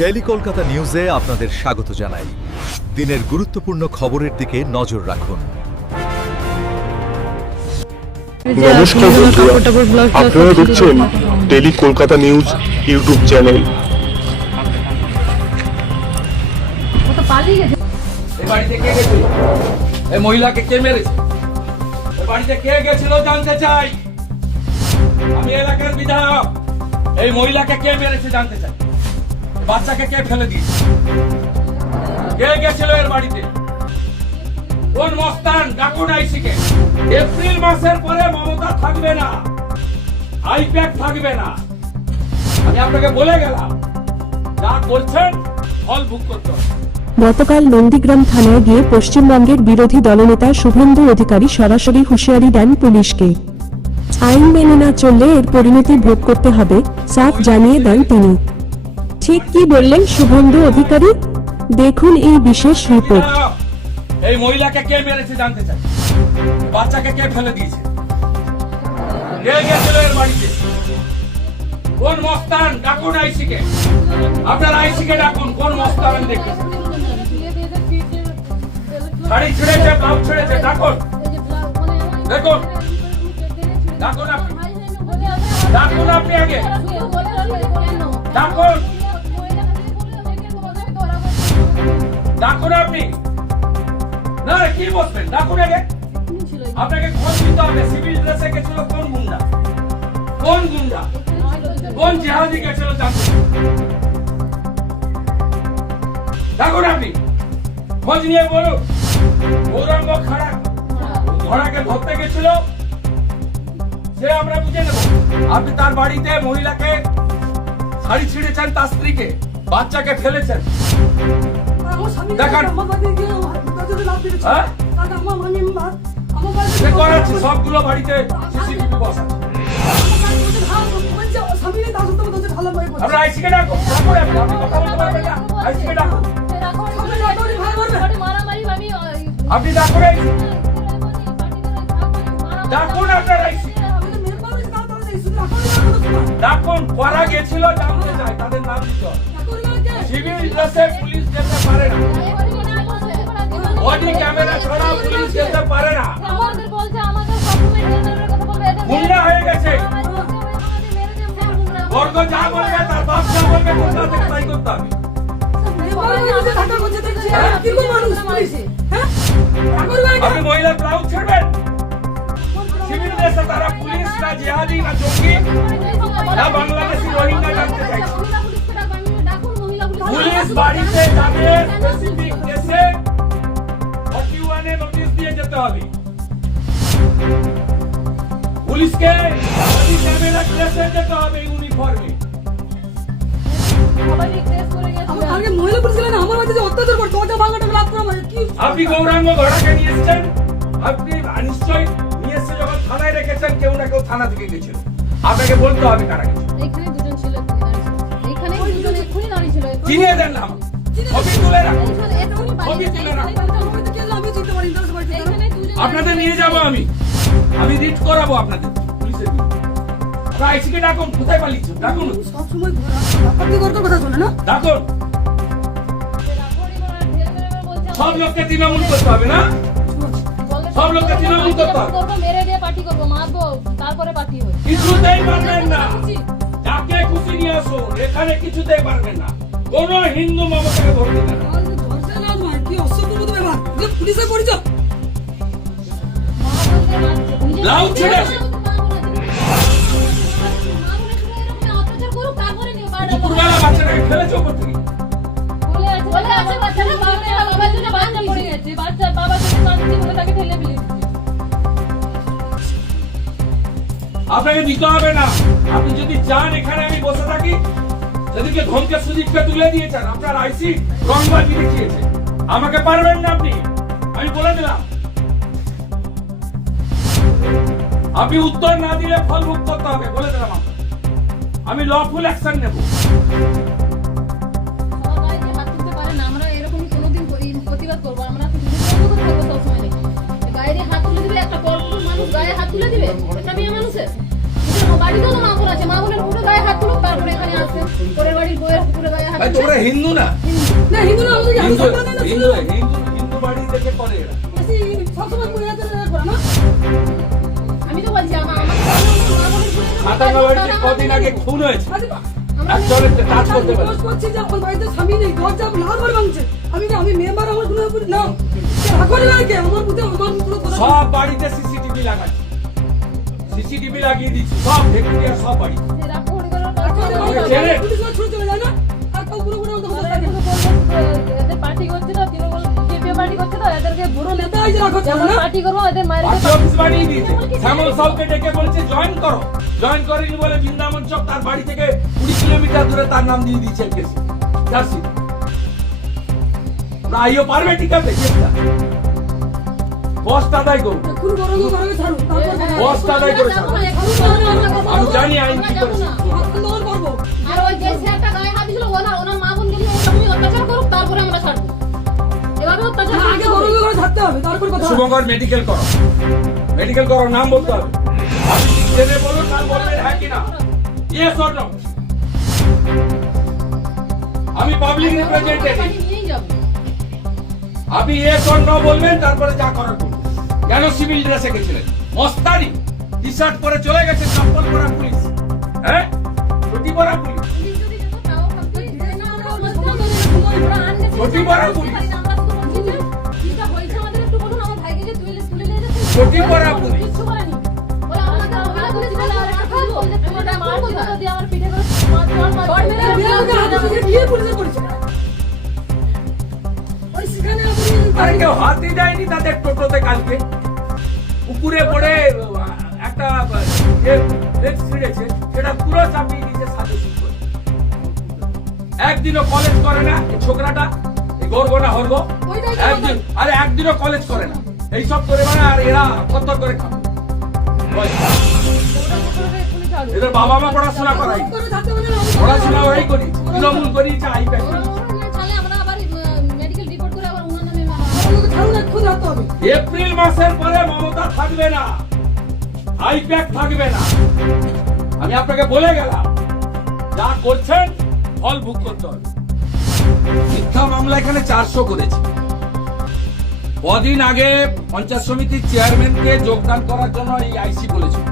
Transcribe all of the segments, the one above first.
Daily Kolkata নিউজে আপনাদের স্বাগত জানাই। দিনের গুরুত্বপূর্ণ খবরের দিকে নজর রাখুন। নমস্কার বন্ধুরা, আপনারা দেখছেন daily Kolkata news YouTube channel. বাড়িতে কে গেছিল? এই মহিলাকে কে মেরেছে? বাড়িতে কে গেছিল জানতে চাই। আমি এলাকার বিধায়ক। এই মহিলাকে কে মেরেছে জানতে চাই। বাচ্চাকে কে ফেলে দিয়েছে? কে গেছিল এর বাড়িতে? কোন মস্তান? ডাকুন আইসিকে। এপ্রিল মাসের পরে মমতা থাকবে না, আইপ্যাক থাকবে না। আমি আপনাকে বলে গেলাম, যা করছেন ফল ভোগ করতে হবে। গতকাল নন্দীগ্রাম থানায় গিয়ে পশ্চিমবঙ্গের বিরোধী দলনেতা শুভেন্দু অধিকারী সরাসরি হুঁশিয়ারি দেন পুলিশকে। আইন মেনে না চললে এর পরিণতি ভোগ করতে হবে, সাফ জানিয়ে দেন তিনি। ঠিক কি বললেন শুভেন্দু অধিকারী, দেখুন এই বিশেষ রিপোর্ট। এই মহিলাকে কে মেরেছে জানতে চাই। বাচ্চাকে কে ফেলে দিয়েছে? কে গেছিল এর বাড়িতে? কোন মস্তান? ডাকুন আইসিকে। আপনার আইসিকে ডাকুন। কোন মস্তান আমি দেখতেছি? শাড়ি ছেড়েছে, ব্লাউজ ছেড়েছে, ডাকুন। দেখুন, ডাকুন আপনি। ডাকুন আপনি আগে। ডাকুন। ডাকুন আপনি। না কি বলবেন? ডাকুন আগে। আপনাকে খোঁজ নিতে হবে। সিভিল ড্রেসে গেছিল কোন গুন্ডা? কোন গুন্ডা? কোন জিহাদি গেছিল জানতে? ডাকুন আপনি। খোঁজ নিয়ে বলুন। গৌরাঙ্গ খাড়া ঘোড়াকে ধরতে গেছিল, সে আমরা বুঝে নেব। আপনি তার বাড়িতে মহিলাকে শাড়ি ছিঁড়েছেন, তার স্ত্রীকে, বাচ্চাকে ফেলেছেন। দেখান। সবগুলো বাড়িতে সিসিটিভি বসা। আমরা আইসিকে ডাকুন। আপনি কথা বলতে পারবেন না? আইসিকে ডাকুন। আপনি ডাকুন। ডাকুন আপনার আইসি। ডাকুন। করা গেছিল জানতে চাই, তাদের নাম দিতে হবে। সিভিল ড্রেসে পুলিশ যেতে পারে না, বডি ক্যামেরা ছাড়া পুলিশ যেতে পারে না। গুন্ডা হয়ে গেছে। বর্গ যা বলবে, তার বাপ যা বলবে, কোথা থেকে তাই করতে হবে। আপনি মহিলা ব্লাউজ ছেড়বেন? সিভিল ড্রেসে তারা পুলিশ না জিহাদি না জঙ্গি না বাংলাদেশি রোহিঙ্গা জানতে চাইছে। পুলিশ বাড়িতে যাবে, স্পেসিফিক কেসে 41 এ নোটিশ দিয়ে যেতে হবে। পুলিশকে বডি ক্যামেরা ক্লেসে যেতে হবে ইউনিফর্মে। আপনি গৌরাঙ্গ ঘোড়াকে নিয়ে এসেছেন, আপনি নিশ্চয়ই নিয়ে এসে যখন থানায় রেখেছেন, কেউ না কেউ থানা থেকে গেছিল। আপনাকে বলতে হবে কারা গেছে। চিনিয়ে দেন না, ছবি তুলে রাখুন। ছবি তুলে রাখুন। আপনাদের নিয়ে যাবো আমি রিট করাবো আপনাদের পুলিশের। আইসিকে ডাকুন। কোথায় পালিয়েছেন? ডাকুন। ডাকুন। সব লোককে তৃণমূল করতে হবে না? সব লোককে তৃণমূল করতে হবে। কিছুতেই পারবেন না। যাকে খুশি নিয়ে আসুন, এখানে কিছুতেই পারবেন না। কোন হিন্দু মমতাকে ভোট দিবে না। ব্লাউজ ছেড়েছে। দুপুরবেলা বাচ্চাটাকে ফেলেছে ওপর থেকে। আপনাকে দিতে হবে না। আপনি যদি চান এখানে আমি বসে থাকি, সেদিকে ধমকের সুযোগকে তুলে দিয়েছেন। আপনার আইসি রংবাজি দেখিয়েছে, আমাকে পারবেন না আপনি। আমি বলে দিলাম, আপনি উত্তর না দিলে ফল ভোগ করতে হবে। বলে দিলাম, আমি লফুল অ্যাকশন নেব। বাড়িতেও তো মা বোন আছে, মা বোনের উপরে গায়ে হাত তুলুক, তারপরে এখানে আসে পরের বাড়ির বইয়ের ভাই তোমরা হিন্দু না? না হিন্দু না আমাদের হিন্দু হিন্দু হিন্দু হিন্দু বাড়ি থেকে করে এরা। সবসময় মহিলাদের করা না আমি তো বলছি আমার খাতাঙ্গা বাড়িতে কদিন আগে খুন হয়েছে, একজনের কাজ করতে পারে। করছে যে আমার বাড়িতে স্বামী নেই, দরজা লালবার ভাঙছে। আমি মেম্বার, আমার কোনো না রাখলে লাগে আমার বুঝে আমার কোনো কথা সব বাড়িতে সিসিটিভি লাগাচ্ছে, সিসিটিভি লাগিয়ে দিচ্ছি সব ভেকুরিয়া সব বাড়ি। পুলিশ ছুটে চলে যায় না, আর কেউ পুরো পুরো এদের পার্টি করছিল, তৃণমূল বিজেপি পার্টি করছিল, এদেরকে বুড়ো নেতা এই যে রাখো যেমন না পার্টি করবো এদের মায়ের পার্টি অফিস বানিয়ে দিয়েছে, শ্যামল সাউকে ডেকে বলছে জয়েন করো, জয়েন করেনি বলে বৃন্দাবন চক তার বাড়ি থেকে 20 কিলোমিটার দূরে তার নাম দিয়ে দিয়েছে কেসি জার্সি। আইও পারবে ঠিক আছে, বস্তা আদায় করুন, খুব বড় করে ছাড়ো, তারপর বস্তা আদায় করে ছাড়ুন। আমি জানি আইন কি করছে। আন্দোলন করবো। আর ওই যে ছেলেটা গায়ে হাত দিছিল ওনার মা বোন গেলে ওরকমই অত্যাচার করুক, তারপরে আমরা ছাড়বো। এভাবে অত্যাচার না, আগে বড় করে থাকতে হবে, তারপর কথা হবে। শুভঙ্কর মেডিকেল করো, মেডিকেল করো, নাম বলতে হবে। আপনি জেনে বলুন, নাম বলবেন হ্যাঁ কি না, ইয়েস অর নো। আমি পাবলিক রিপ্রেজেন্টেটিভ, নিয়েই যাবো। আপনি ইয়েস অর নো বলবেন, তারপরে যা করার করুন। কেন সিভিল ড্রেসে গেছিলেন? মস্তানি টি শার্ট পরে চলে গেছে, চপ্পল পরা পুলিশ, হ্যাঁ ছুটি পরা পুলিশ, পুলিশ যদি যেত তাও ভাবতেই না, আমরা ছুটি পরা পুলিশ, যেটা হয়েছে আমাদের একটু বলুন, আমার ভাইকে যে তুলে নিয়ে যাচ্ছে ছুটি পরা পুলিশ। কিচ্ছু করেনি। বলে আমাদের মহিলা পুলিশ বলে আর একটা খাবো, তোমরা মার কথা দিয়ে আমার পিঠে করে মার বিয়ে করে হাতে থেকে বিয়ে পুলিশে করেছে। ওই সেখানে আরে কেউ হাতই দেয়নি তাদের টোটোতে কালকে, পুকুরে পড়ে একটা লেগ ছিঁড়েছে, সেটা পুরো চাপিয়ে দিয়েছে সাথে সুখ করে। একদিনও কলেজ করে না এই ছোকরাটা, এই গর্ব না হর্ব, একদিন আরে একদিনও কলেজ করে না, এইসব করে মানে আর এরা কত করে খাবে। এদের বাবা মা পড়াশোনা করাই, করে থাকতে হবে না। পড়াশোনা ওরাই করি, তৃণমূল করি, আই প্যাক করি। তাহলে আমরা আবার মেডিকেল রিপোর্ট করে আবার ওনার নামে আমাকে ছাড়ুন, এক্ষুনি থাকতে হবে। এপ্রিল মাসের পরে মমতা থাকবে না, আইপ্যাক থাকবে না, আমি আপনাকে বলে গেলাম। যা করছেন ফল ভোগ করতে হবে। মিথ্যা মামলা এখানে 400 করেছে। কদিন আগে পঞ্চায়েত সমিতির চেয়ারম্যানকে যোগদান করার জন্য এই আইসি বলেছিল,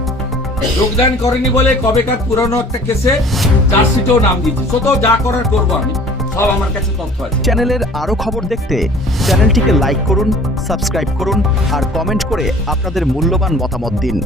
যোগদান করেনি বলে কবেকার পুরনো একটা কেসে চার্জশিটেও নাম দিয়েছে। তো যা করার করবো আমি, সব আমার কাছে তথ্য আছে। চ্যানেলের আরও খবর দেখতে চ্যানেলটিকে লাইক করুন, সাবস্ক্রাইব করুন আর কমেন্ট করে আপনাদের মূল্যবান মতামত দিন।